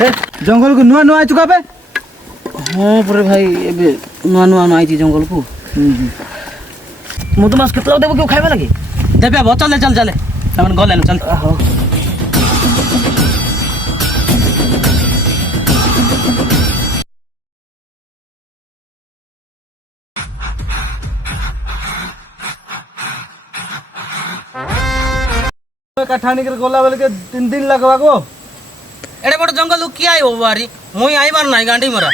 जंगल को नुआ नुआ आइछु काबे हाँ पर भाई एबे नुआ नुआ आई जंगल को मुझे मास कितना देबो क्यों खाइबा लगे देबे अब चल चल चल हमन गले न चल हो कठानी कर गोला बेल के 3 दिन लगवा को एडे बड़ जंगल किया आई हो बारी मुई आई बार नाही गांडी मरा